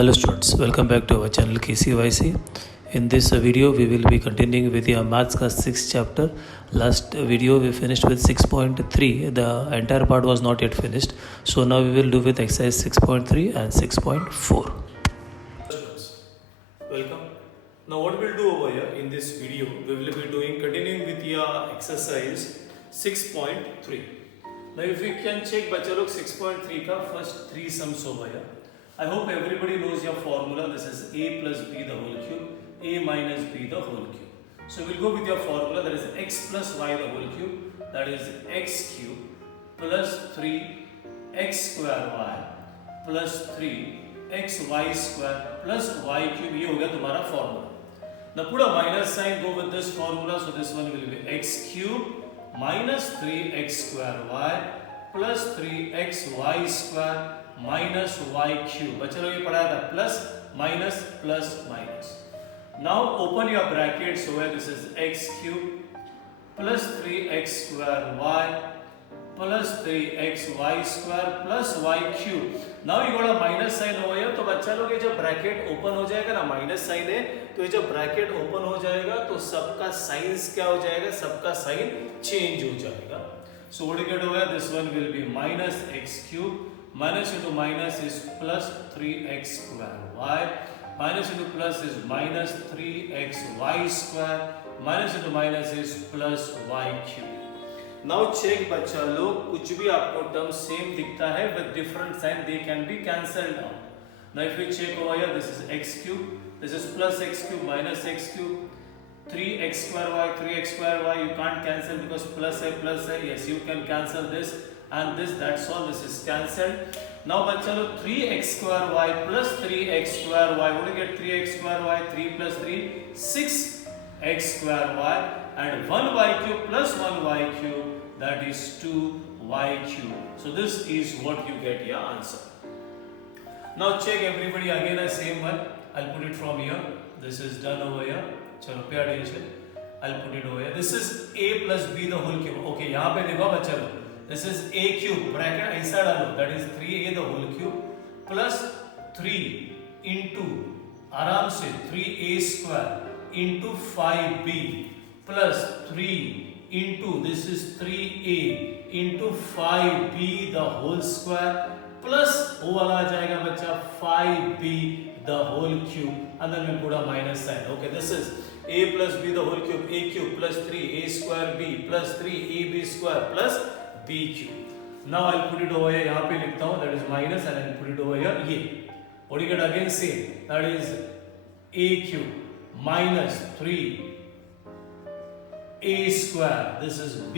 Hello students, welcome back to our channel KCYC. In this video we will be continuing with your maths का 6th chapter. Last video we finished with 6.3. The entire part was not yet finished. So now we will do with exercise 6.3 and 6.4. Students, welcome. Now what we'll do over here in this video, we will be continuing with your exercise 6.3. Now if we can check बच्चा लोग 6.3 का first 3 sums over here. I hope everybody knows your formula. This is a plus b the whole cube, a minus b the whole cube. So we'll go with your formula, that is x plus y the whole cube, that is x cube plus 3x square y plus 3xy square plus y cube. ये हो गया तुम्हारा formula. Now put a minus sign, go with this formula. So this one will be x cube minus 3x square y plus 3xy square minus y cube. बच्चे लोग ये पढ़ाया था plus minus plus minus. Now open your brackets over here. This is x cube plus 3x square y plus 3xy square plus y cube. Now you got a minus sign over here. तो बच्चा लोग ये जब bracket open हो जाएगा ना, minus sign है, तो ये जब ब्रैकेट ओपन हो जाएगा तो सबका साइंस क्या हो जाएगा, सबका साइन चेंज हो जाएगा. So what you get over here? This one will be minus x cube. Minus into minus is plus 3x square y. Minus into plus is minus 3xy square. Minus into minus is plus y cube. Now check बच्चा लोग, कुछ भी आपको term same दिखता है with different sign, they can be cancelled out. Now if we check over here, this is x cube, this is plus x cube minus x cube, 3x square y, 3x square y, you can't cancel because plus a, yes you can cancel this and this, that's all, this is cancelled. Now बच्चा लोग 3x square y plus 3x square y, what do you get? 3x square y, 3 plus 3, 6x square y, and 1y cube plus 1y cube, that is 2y cube. So this is what you get your answer. Now check everybody again the same one. I'll put it from here. This is done over here. चलो pay attention. I'll put it over here. This is a plus b the whole cube. Okay, यहाँ पे देखो बच्चा लोग. This is a cube bracket ऐसा डालो, that is 3a the whole cube plus 3 into आराम से 3a square into 5b plus 3 into this is 3a into 5b the whole square plus वो वाला आ जाएगा बच्चा 5b the whole cube and then we put a minus sign. Okay, this is a plus b the whole cube, a cube plus 3a square b plus 3ab square plus b cube. Now I'll put it over here. यहाँ पे लिखता हूँ, that is minus and I'll put it over here. ये what do you get again? Same, that is a cube minus 3a square, this is b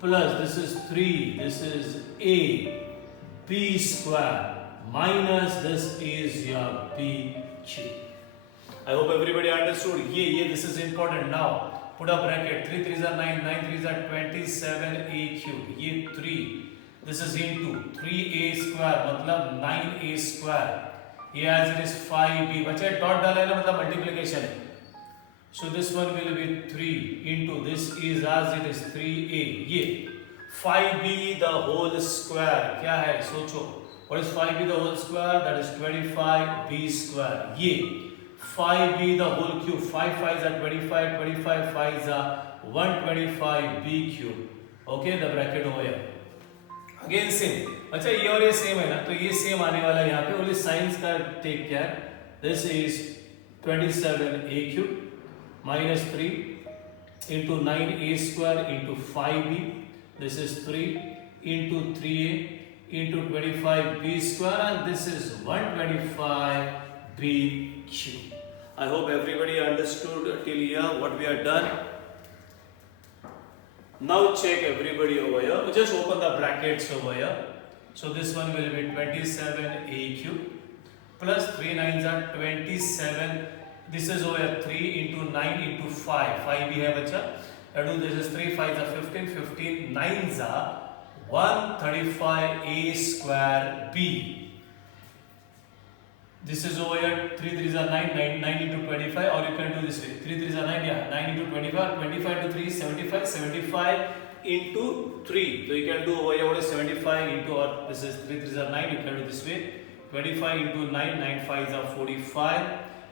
plus this is 3, this is a b square minus this is your b cube. I hope everybody understood. ये this is important. Now put a bracket, 3 3s are 9, 9 3s are 27a cube. ये 3, this is into 3a square मतलब 9a square. ये as it is 5b. बच्चे dot डाला है ना, मतलब multiplication है. So this one will be 3 into this is as it is 3a. ये 5b the whole square क्या है सोचो. What is 5b the whole square? That is 25b square. ये 5b the whole cube, 5 5s are 25, 25 5s are 125b cube. Okay, the bracket over here. Again same. अच्छा ये और ये same है ना, तो ये सेम आने वाला है यहाँ पे. Only signs का take care. This is 27a cube minus 3 into 9a square into 5b. This is 3 into 3a into 25b square and this is 125b cube. I hope everybody understood till here what we have done. Now check everybody over here. Just open the brackets over here. So this one will be 27a cube plus 3 9s are 27. This is over here 3 into 9 into 5. 5b है बच्चा. This is 3 5s are 15. 15 9s are 135a square b. This is over here 3 3s are 9, 9 into 25, or you can do this way. 3 3s are 9, yeah, 9 into 25, 25 to 3 is 75, 75 into 3. So you can do over here what is 75 into, or this is 3 3s are 9, you can do this way. 25 into 9, 9 5s are 45,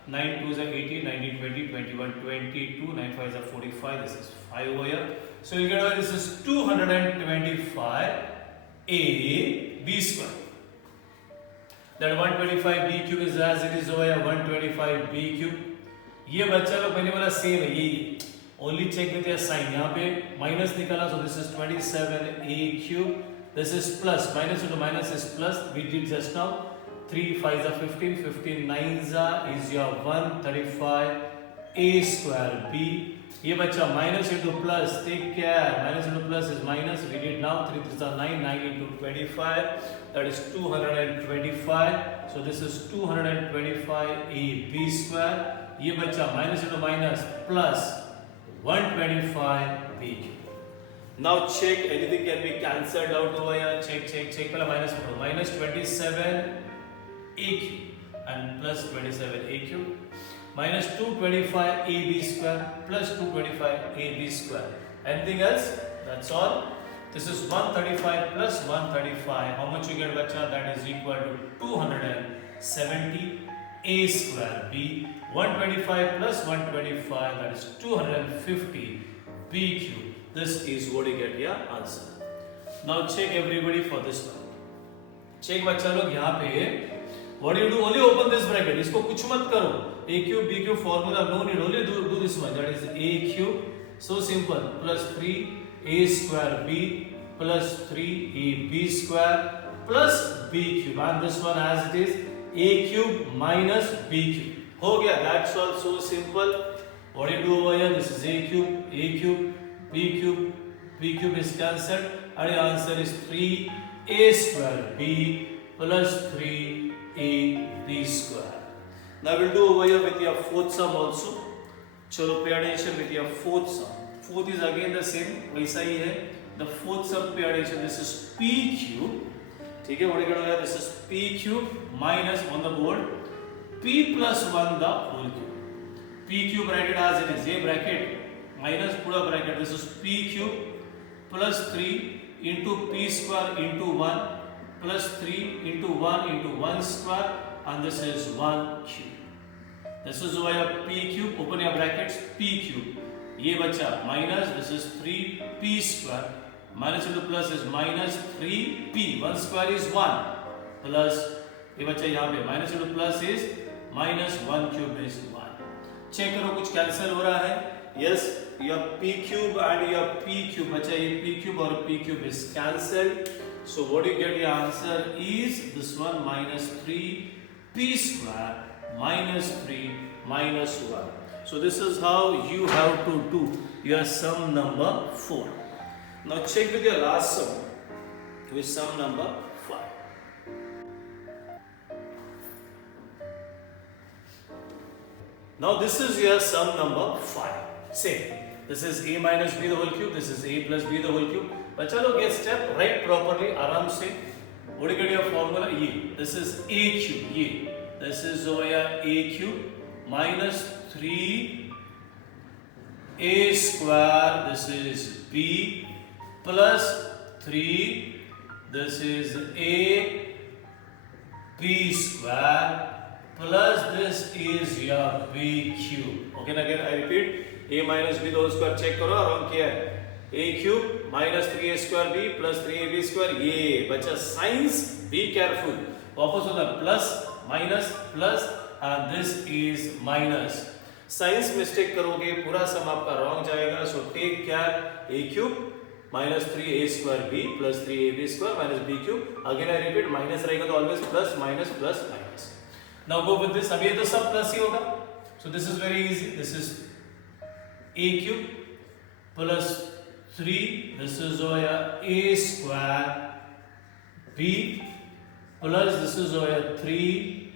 9 2s are 18, 19, 20, 21, 22, 9 5s are 45. This is 5 over here. So you get this is 225 a b square. That 125 b cube is as it is over here 125 b cube. ये बच्चा लोग पहले वाला same है यही. Only check with your sign. यहाँ पे minus निकाला, so this is 27 a cube. This is plus, minus into minus is plus. We did just now. 3 5s are 15, 15 9s are is your 135 a square b. ये बच्चा minus into plus, take care. Minus into plus is minus. We did now 3 3s are 9, 9 into 25. That is 225. So this is 225 a b square. ये बच्चा minus into minus plus 125 b cube. Now check, anything can be cancelled out over here. Check. पहला minus करो. Minus 27 a cube and plus 27 a cube. Minus 225 ab square plus 225 ab square. Anything else? That's all. This is 135 plus 135. How much you get, bacha? That is equal to 270 a square b. 125 plus 125, that is 250 b cube. This is what you get your answer. Now check everybody for this one. Check बच्चा लोग यहाँ पे. What do you do? Only open this bracket. इसको कुछ मत करो. A cube B cube formula no need. Only do this one. That is A cube. So simple. Plus 3 A square B plus 3 A B square plus B cube. And this one as it is A cube minus B cube. हो गया. That's all. So simple. What do you do over here? This is A cube, B cube is cancelled, and the answer is 3A square B plus 3AB square. Now we'll do over here with your fourth sum also. चलो pay attention with your fourth sum. Fourth is again the same, वैसा ही है. The fourth sum pay attention. This is P cube. ठीक है, what you gonna? This is P cube minus on the board P plus 1 the whole cube. P cube write it as it is. A bracket minus पूरा bracket. This is P cube plus 3 into P square into 1 plus 3 into 1 into 1 square, and this is 1 cube. This is over here P cube. Open your brackets. P cube. ये बच्चा minus. This is 3P square. Minus into plus is minus 3P. 1 square is 1 plus. ये बच्चा यहाँ पे minus into plus is minus 1 cube is 1. Check करो कुछ cancel हो रहा है. Yes, your P cube and your P cube. बच्चा ये P cube और P cube is cancelled. So what you get, your answer is this one minus 3P square minus 3 minus 1. So this is how you have to do your sum number 4. Now check with your last sum, with sum number 5. Now this is your sum number 5. Same. This is A minus B the whole cube. This is A plus B the whole cube. बच्चा लोग get step right properly आराम से. What do you get your formula? ये. This is A cube. ये. This is over here A cube minus 3 A square. This is B plus 3. This is A B square. Plus this is your B cube. Okay, now again I repeat. A minus B the whole square check करो. और क्या है? A cube minus 3A square B plus 3AB square. ये बच्चा science. Be careful. वापस होता है plus minus plus and this is minus. Science mistake करोगे पूरा सम आपका रॉन्ग जाएगा. So take care. A cube minus 3A square B plus 3AB square minus B cube. Again I repeat, minus रहेगा तो always plus minus plus minus. Now go with this. अब ये तो सब प्लस ही होगा. So this is very easy. This is A cube plus 3. This is over here A square B plus this is over here 3.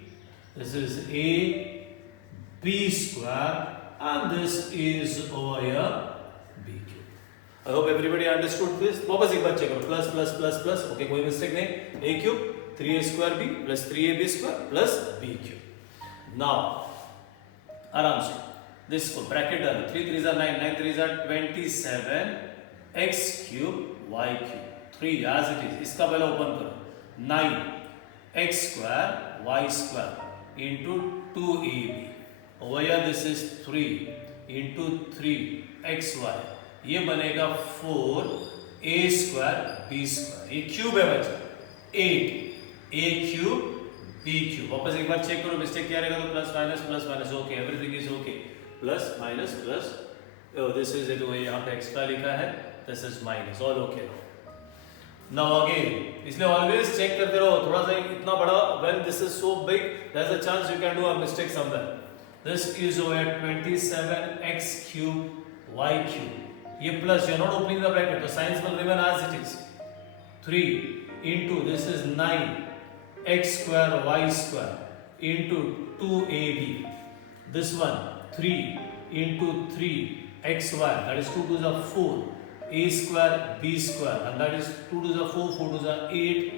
This is A B square and this is over here B cube. I hope everybody understood this. वापस एक बार check करो. Plus plus plus plus. Okay, कोई mistake नहीं. A cube 3A square B plus 3AB square plus B cube. Now आराम से this को bracket डालो. 3 3s are 9, 9 3s are 27 x cube y cube. 3 as it is. इसका पहले open करो. 9 x square y square into 2ab. Over here this is 3 into 3xy. ये बनेगा 4a square b square. ये क्यूब है बच्चा 8 a cube b cube. वापस एक बार चेक करो, मिस्टेक क्या रहेगा तो plus minus okay, everything is okay. Plus minus plus, this is it. यहाँ पे एक्स्ट्रा लिखा है, this is minus, all okay. Now again, इसलिए ऑलवेज चेक करते रहो. थोड़ा सा इतना बड़ा, when this is so big there is a chance you can do a mistake somewhere. This is over 27x cube y cube. ये plus, you are not opening the bracket, तो science will remain as it is. 3 into this is 9x square y square into 2ab. This one 3 into 3xy, that is 2 to the 4, a square b square, and that is 2 to the 4, 4 to the 8,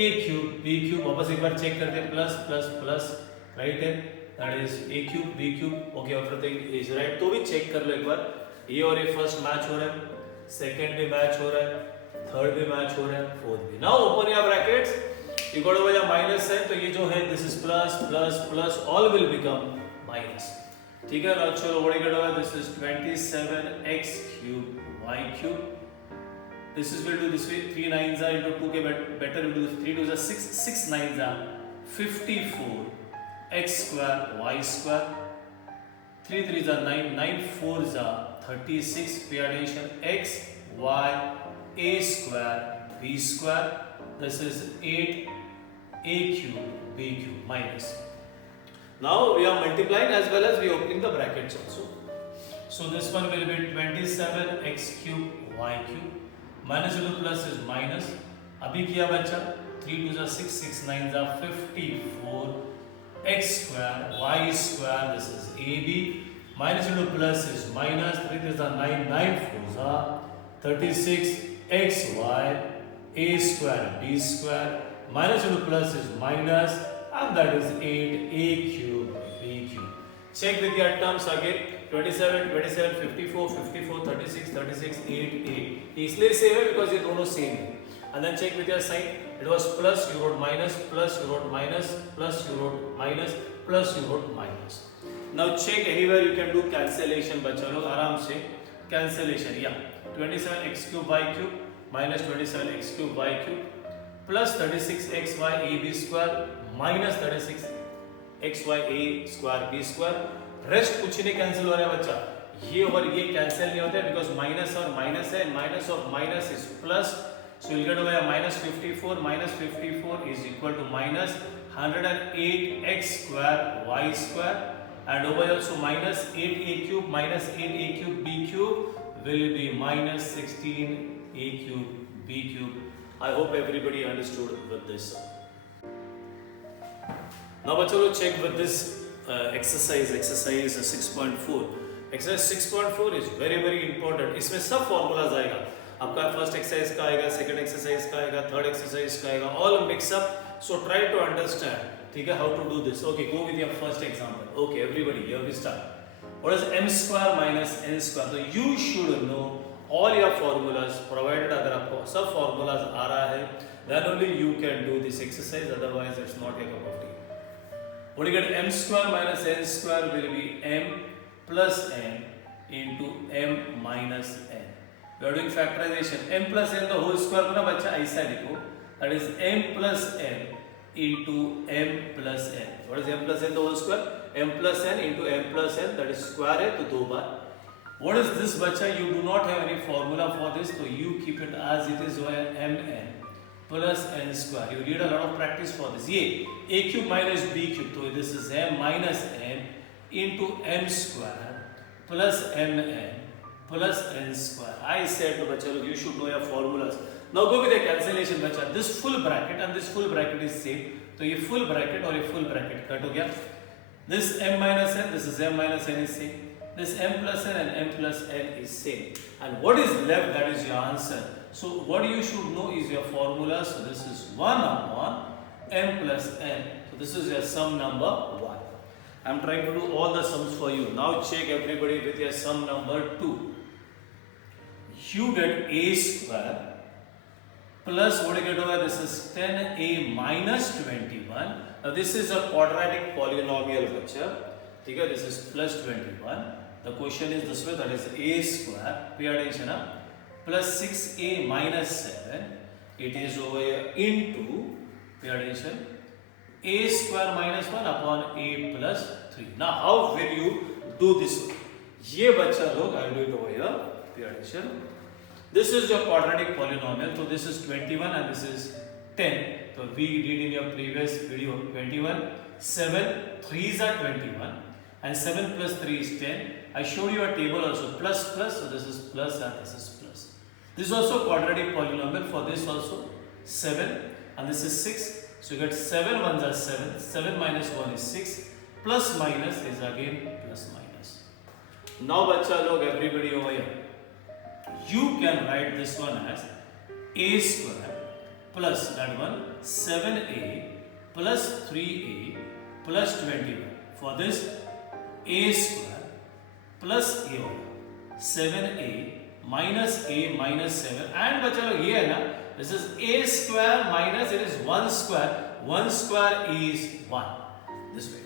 a cube b cube. वापस एक बार check करते हैं, plus plus plus, right है, that is a cube b cube. Okay, everything is right. तो भी check कर लो एक बार. ये और ये फर्स्ट मैच हो रहा है, सेकंड भी मैच हो रहा है, थर्ड भी मैच हो रहा है, फोर्थ भी. Now open your brackets. You got over your minus है, तो ये जो है this is plus plus plus, all will become minus. ठीक है ना. चलो what you get over, this is 27x cube y cube. This is will do this way, 3 9s are into 2 के better will do 3 2 is 6, 6 9s are 54 x square y square, 3 3s are 9, 9 4s are 36. Pay attention, x y a square b square, this is 8 a cube b cube minus. Now we are multiplying as well as we opening the brackets also. So this one will be 27x cube y cube minus into plus is minus. अभी किया बच्चा, 3 2 is 6, 6 9s are 54 x square y square, this is ab, minus into plus is minus, 3 3s are 9, 9 4s are 36 xy a square b square, minus into plus is minus, and that is 8 a cube b cube. Check with your terms again. 27 27 54 54 36 36 8 8. इसलिए same है because ये दोनों same है. And then check with your sign. It was plus, you wrote minus, plus you wrote minus, plus you wrote minus, plus you wrote minus. Now check anywhere you can do cancellation. बच्चा लोग आराम से cancellation. Yeah, 27x cube y cube minus 27x cube y cube plus 36xy ab square minus 36xy a square b square. Rest कुछ नहीं cancel हो रहा है बच्चा. ये और ये कैंसिल नहीं होता है बिकॉज माइनस और माइनस है, minus of minus is plus. So will get over minus 54 is equal to minus 108x square y square, and over also minus 8a cube minus 8a cube b cube will be minus 16a cube b cube. I hope everybody understood with this. Now बच्चों लोग check with this exercise 6.4. Exercise 6.4 is very important. इसमें सब formulas आएगा. आपका first exercise का आएगा, second exercise का आएगा, third exercise का आएगा, all mix up. So try to understand, ठीक है, how to do this. Okay, go with your first example. Okay, everybody, here we start. What is m square minus n square? So you should know all your formulas. Provided अगर आपको सब formulas आ रहा है, then only you can do this exercise. Otherwise, it's not a cup of tea. What do you get? M square minus n square will be m plus n into m minus n. We are doing factorization. M plus n the whole square को ना बच्चा ऐसा लिखो. That is m plus n into m plus n. What is m plus n the whole square? M plus n into m plus n, that is square है तो दो बार. What is this बच्चा? You do not have any formula for this, so you keep it as it is where mn plus n square. You need a lot of practice for this. ये a cube minus b cube, so this is m minus n into m square plus mn plus n square. I said to बच्चा लोग you should know your formulas. Now go with the cancellation बच्चा. This full bracket and this full bracket is same. तो ये full bracket और ये full bracket cut हो गया. This m minus n, this is m minus n is same. This m plus n and m plus n is same. And what is left? That is your answer. So what you should know is your formula. So this is 1 upon m plus n. So this is your sum number 1. I am trying to do all the sums for you. Now check everybody with your sum number 2. You get a square plus what do you get over? This is 10a minus 21. Now this is a quadratic polynomial bacha. Okay, this is plus 21. The question is this way, that is a square. Pay attention, plus 6a minus 7. It is over here into, pay attention, a square minus 1 upon a plus 3. Now how will you do this? ये बच्चा लोग, I will do it over here. Pay attention. This is your quadratic polynomial. So this is 21 and this is 10. So we did in your previous video 21. 7 3s are 21 and 7 plus 3 is 10. I showed you a table also, plus plus. So this is plus and this is plus. This is also quadratic polynomial. For this also 7 and this is 6. So you get 7 ones are 7. 7 minus 1 is 6. Plus minus is again plus minus. Now bacha log, everybody over here, you can write this one as a square plus that one 7a plus 3a plus 21. For this a square plus a 7a minus a minus 7 and bacha log ye hai na, this is a square minus it is 1 square. 1 square is 1. This way.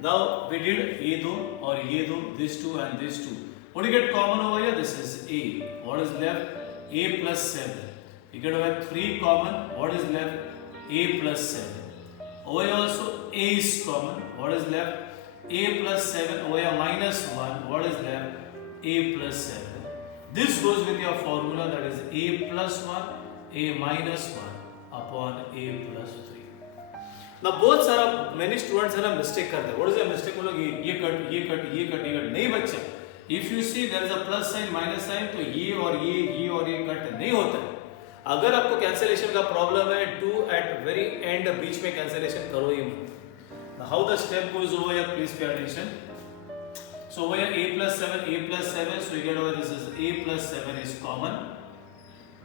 Now we did ye do or ye do, these two and these two. What do you get common over here? This is a. What is left? A plus 7. You get over 3 common. What is left? A plus 7. Over here also a is common. What is left? A plus 7. Over here minus 1. What is left? A plus 7. This goes with your formula, that is a plus 1, a minus 1 upon a plus 3. Now बहुत सारा many students है ना mistake करते हैं. What is the mistake? वो लोग ये cut नहीं बच्चे. If you see there is a plus sign minus sign तो ये और ये कट नहीं होता है. अगर आपको cancellation का problem है, do at very end बीच में cancellation करो ही मत. Now how the step goes over here, please pay attention. So over here a plus 7, so you get over this is a plus 7 is common.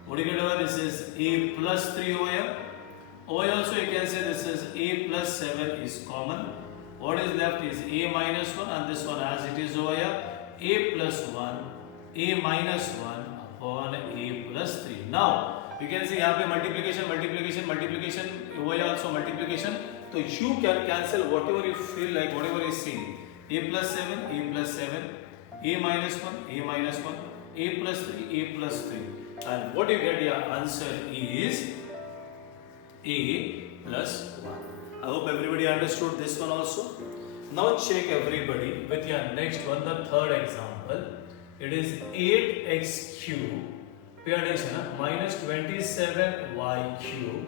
What do you get over? This is a plus 3 over here. Over here also you can say this is a plus 7 is common. What is left is a minus 1 and this one as it is over here. A plus 1, a minus 1 upon a plus 3. Now you can see यहाँ पे multiplication. Over here also multiplication. So you can cancel whatever you feel like, whatever is seen. A plus 7, a minus 1, a plus 3, a plus 3. And what you get, your answer is a plus 1. I hope everybody understood this one also. Now check everybody with your next one, the third example. It is 8x cube, pay attention, minus 27y cube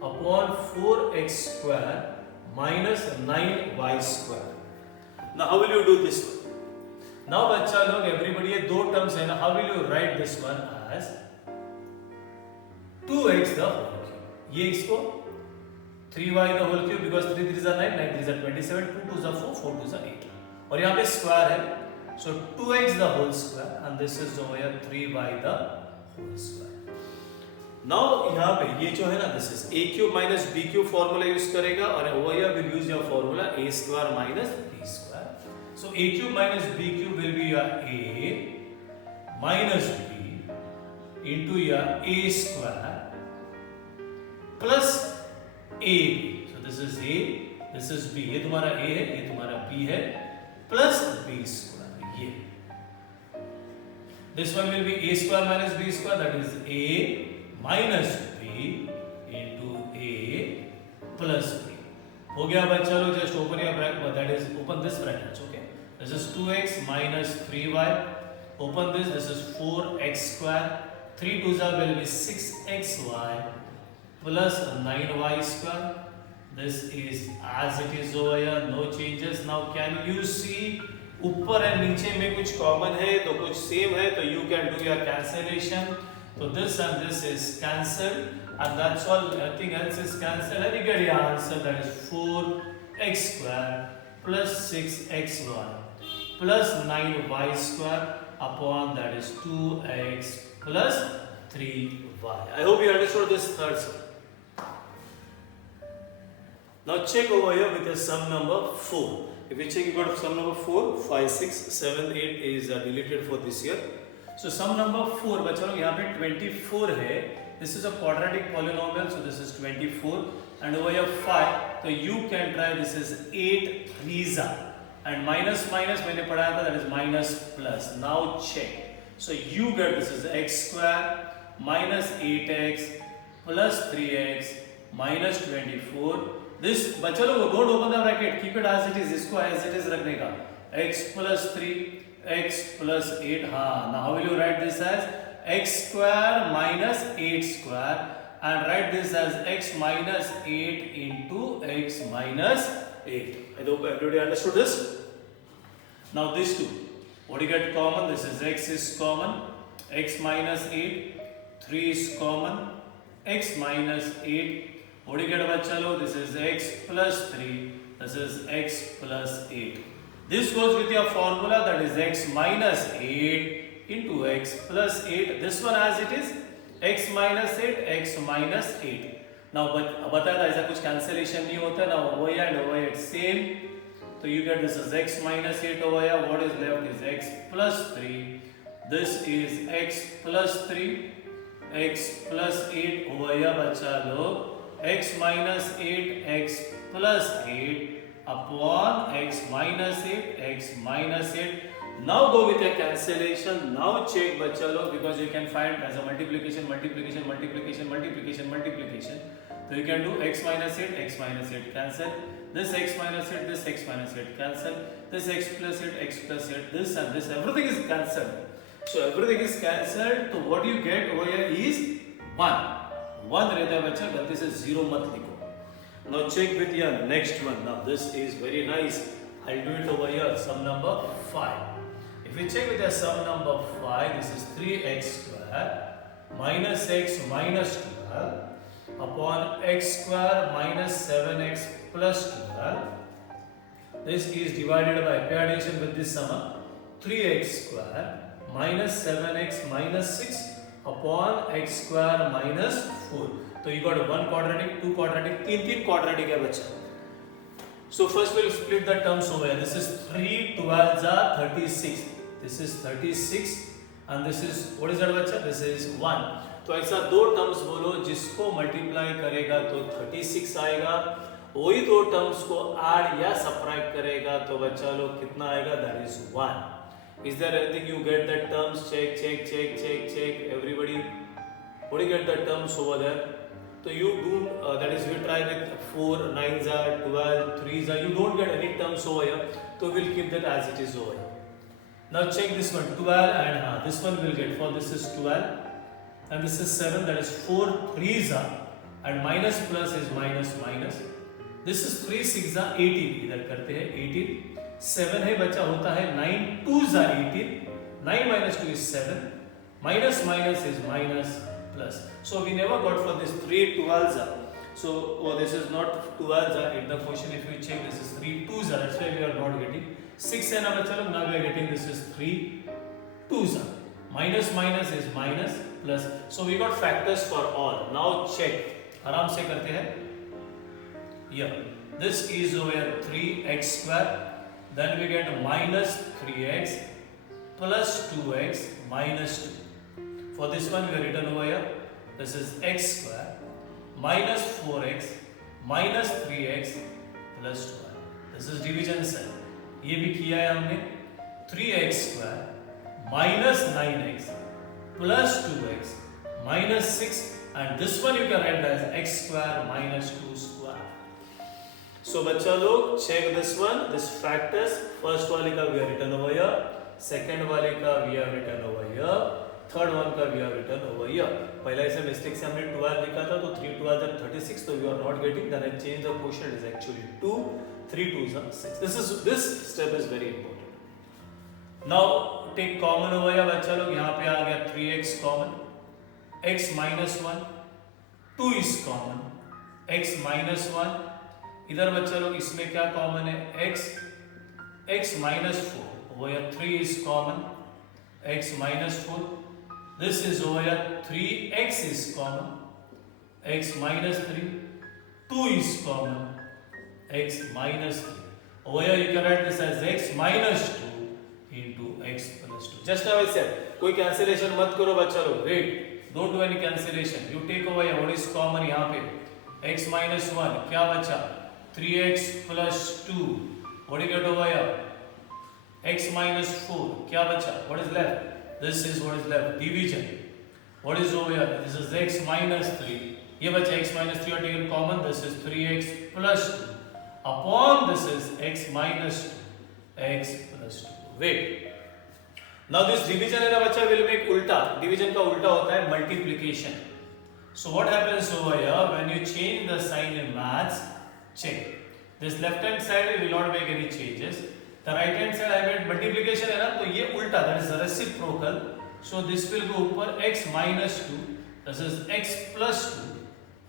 upon 4x square minus 9y square. Now how will you do this one? Now बच्चा लोग, everybody ये दो terms है ना, how will you write this one as 2x the whole cube. ये इसको 3y the whole cube because 3 3s are 9, 9 3s are 27, 2 2s are 4, 4 2s are 8. और यहाँ पे square है, so 2x the whole square and this is over here 3y the whole square. Now यहाँ पे ये जो है ना, this is a cube minus b cube formula use करेगा और over here we'll use your formula a square minus b square. So a cube minus b cube will be your a minus b into your a square plus ab. So this is a, this is b. ये तुम्हारा a है, ये तुम्हारा b है, plus b square. ये. This one will be a square minus b square, that is a minus b into a plus b. हो गया बच्चा लोग, just open your bracket, that is open this bracket, okay? This is 2x minus 3y. Open this. This is 4x square. 3 2s will be 6xy plus 9y square. This is as it is over here, no changes. Now can you see ऊपर और नीचे में कुछ common है तो कुछ same है, तो you can do your cancellation. So this and this is cancelled and that's all, nothing else is cancelled and you get your answer, that is 4x square plus 6xy plus 9y square upon that is 2x plus 3y. I hope you understood this third sum. Now check over here with the sum number 4. If you check, you got sum number 4, 5, 6, 7, 8 is deleted for this year. So sum number 4, बच्चों लोग यहाँ पे 24 है, this is a quadratic polynomial, so this is 24, and over here 5, so you can try, this is 8 3s are, and minus minus मैंने पढ़ाया था, that is minus plus. Now check, so you get this is x square minus 8x plus 3x minus 24. This बच्चा लोग don't open the bracket, keep it as it is, इसको as it is रखने का, x plus 3 x plus 8. हाँ, now how will you write this as x square minus 8 square, and write this as x minus 8 into x minus 8. I hope everybody understood this. Now these two, what do you get common? This is x is common, x minus 8, 3 is common, x minus 8. What do you get bachcha log? This is x plus 3, this is x plus 8. This goes with your formula, that is x minus 8 into x plus 8. This one as it is, x minus 8, x minus 8. Now बताया था ऐसा कुछ cancellation नहीं होता ना, over here and over here same. So you get this is x minus 8 over here. What is left is x plus 3. This is x plus 3, x plus 8 over here बच्चा लोग, x minus 8, x plus 8 upon x minus 8, x minus 8. Now go with your cancellation. Now check बच्चा लोग, because you can find as a multiplication, multiplication, multiplication, multiplication, multiplication. So you can do x minus 8, x minus 8 cancel. This x minus 8, this x minus 8 cancel. This x plus 8, x plus 8, this and this, everything is cancelled. So everything is cancelled. So what you get over here is 1. 1 रहता है बच्चा, गलती से 0 मत लिखो. Now check with your next one. Now this is very nice. I'll do it over here. Sum number 5. If we check with your sum number 5, this is 3x square minus x minus 12 upon x square minus 7x plus 12. This is divided by pay addition with this sum, 3x square minus 7x minus 6 upon x square minus 4. So you got one quadratic, two quadratic, तीन quadratic है बच्चा. So first we'll split the terms over here. This is 3 12s are 36. This is 36 and this is, what is that बच्चा? This is 1. तो ऐसा दो terms बोलो जिसको multiply करेगा तो 36 आएगा, वही दो टर्म्स को ऐड या सब्ट्रैक्ट करेगा तो बच्चा लोग कितना आएगा? That is 1. Is there anything you get the terms? Check check check check check everybody, what you get the terms over there? तो you do that is we try with 4 9s are 12 3s are, you don't get any terms over here, so we'll keep that as it is over here. Now check this one, 12 and this one we'll get, for this is 12 and this is 7, that is 4 3s are, and minus plus is minus minus. This is 3 6 are 18, इधर करते हैं 18. 7 है बच्चा होता है 9 2s are 18, 9 minus 2 is 7, minus minus is minus plus. So we never got for this 3 12s are. So this is not 12s are in the question. If we check, this is 3 2s are, that's why we are not getting 6 है ना बच्चा लोग. Now we are getting this is 3 2s are, minus minus is minus plus. So we got factors for all. Now check, आराम से करते हैं. Yeah, this is over 3x square, then we get minus 3x plus 2x minus 2. For this one we have written over here, this is x square minus 4x minus 3x plus 2. This is division set. ये भी किया है हमने. 3x square minus 9x plus 2x minus 6, and this one you can write as x square minus 2 square. So बच्चा लोग check this one, this factors. First वाले का we have written over here, second वाले का we have written over here, third one का we have written over here. पहला इसे mistake से हमने 12 लिखा था, तो 3 12 are 36, so you are not getting. Then I change the quotient, is actually 2, 3 2s are 6. This step is very important. Now take common over here बच्चा लोग. यहाँ पे आ गया 3x common, x minus 1, 2 is common, x minus 1. इधर बच्चा लोग इसमें क्या कॉमन है? x minus 4. over here 3 is common, x minus 4. This is over here 3x is common, x minus 3. 2 is common, x minus 3. Over here you can write this as x minus 2 into x plus 2. Just now I said कोई cancellation मत करो बच्चा लोग. Wait, don't do any cancellation. You take over here, what is common यहाँ पे? X minus 1, क्या बचा? 3x plus 2. What do you get over here? X minus 4, क्या बचा? What is left? This is what is left, division. What is over here? This is x minus 3. ये बचा x minus 3 are taken common. This is 3x plus 2. Upon this is x minus 2. X plus 2. Wait. Now this division है ना बच्चा will make उल्टा. Division का उल्टा होता है multiplication. So what happens over here when you change the sign in maths? Check. This left hand side will not make any changes. The right hand side I made multiplication है ना तो ये उल्टा, that is reciprocal. So this will go ऊपर x minus 2. This is x plus 2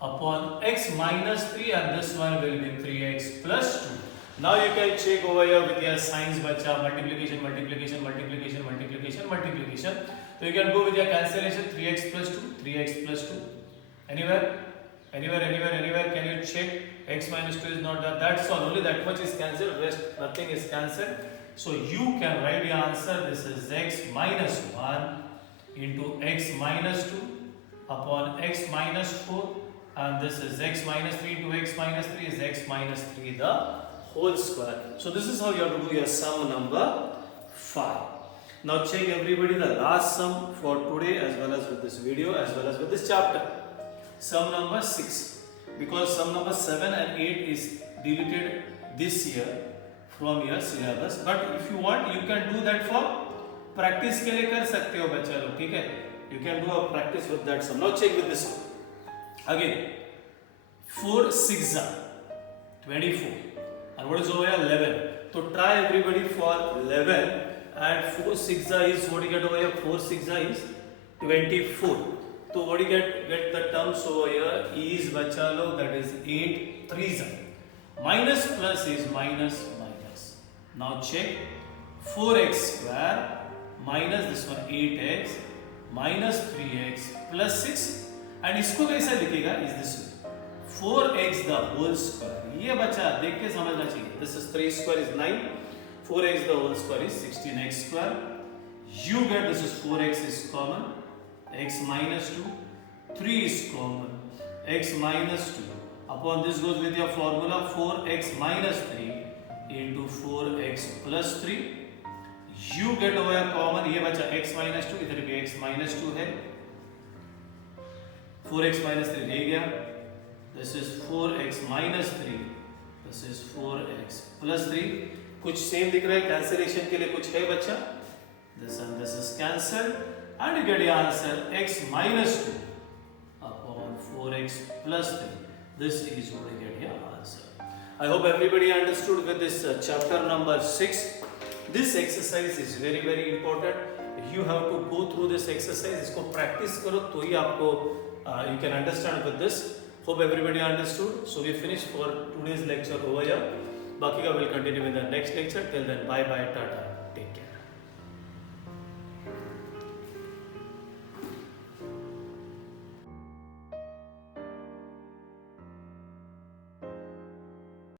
upon x minus 3 and this one will be 3x plus 2. Now you can check over here with your signs बच्चा multiplication, multiplication, multiplication, multiplication, multiplication. So you can go with your cancellation 3x plus 2, 3x plus 2. Anywhere? Anywhere? Can you check? X minus 2 is not that. That's all. Only that much is cancelled. Rest nothing is cancelled. So you can write the answer. This is x minus 1 into x minus 2 upon x minus 4. And this is x minus 3 into x minus 3 is x minus 3 the whole square. So this is how you have to do your sum number 5. Now check everybody the last sum for today as well as with this video as well as with this chapter. Sum number 6. Because sum number 7 and 8 is deleted this year from your syllabus. But if you want you can do that for practice के लिए कर सकते हो बच्चा लोग, ठीक है? You can do a practice with that sum. Now check with this one. Again, 4 6 are 24 and what is over here 11. So try everybody for 11 and 4 6 is what you get over here 4 6 is 24. So what you get the terms over here is bacha log, that is 8 3s minus plus is minus minus. Now check 4x square minus this one 8x minus 3x plus 6 and इसको कैसा लिखेगा is this way 4x the whole square. ये बच्चा देख के समझना चाहिए. This is 3 square is 9, 4x the whole square is 16x square. You get this is 4x is common, x minus 2, 3 is common, x minus 2. Upon this goes with your formula 4x minus 3 into 4x plus 3. You get over here common. ये बच्चा x minus 2 इधर भी x minus 2 है. 4x minus 3 रह गया. This is 4x minus 3. This is 4x plus 3. कुछ same दिख रहा है कैंसिलेशन के लिए कुछ है बच्चा. This and this is cancelled and you get the answer x minus 2 upon 4x plus 3. This is what you get your answer. I hope everybody understood with this chapter number 6. This exercise is very very important. You have to go through this exercise. इसको practice करो तो ही आपको you can understand with this. Hope everybody understood. So we finished for today's lecture over here. Baki ka will continue in the next lecture. Till then, bye bye, tata.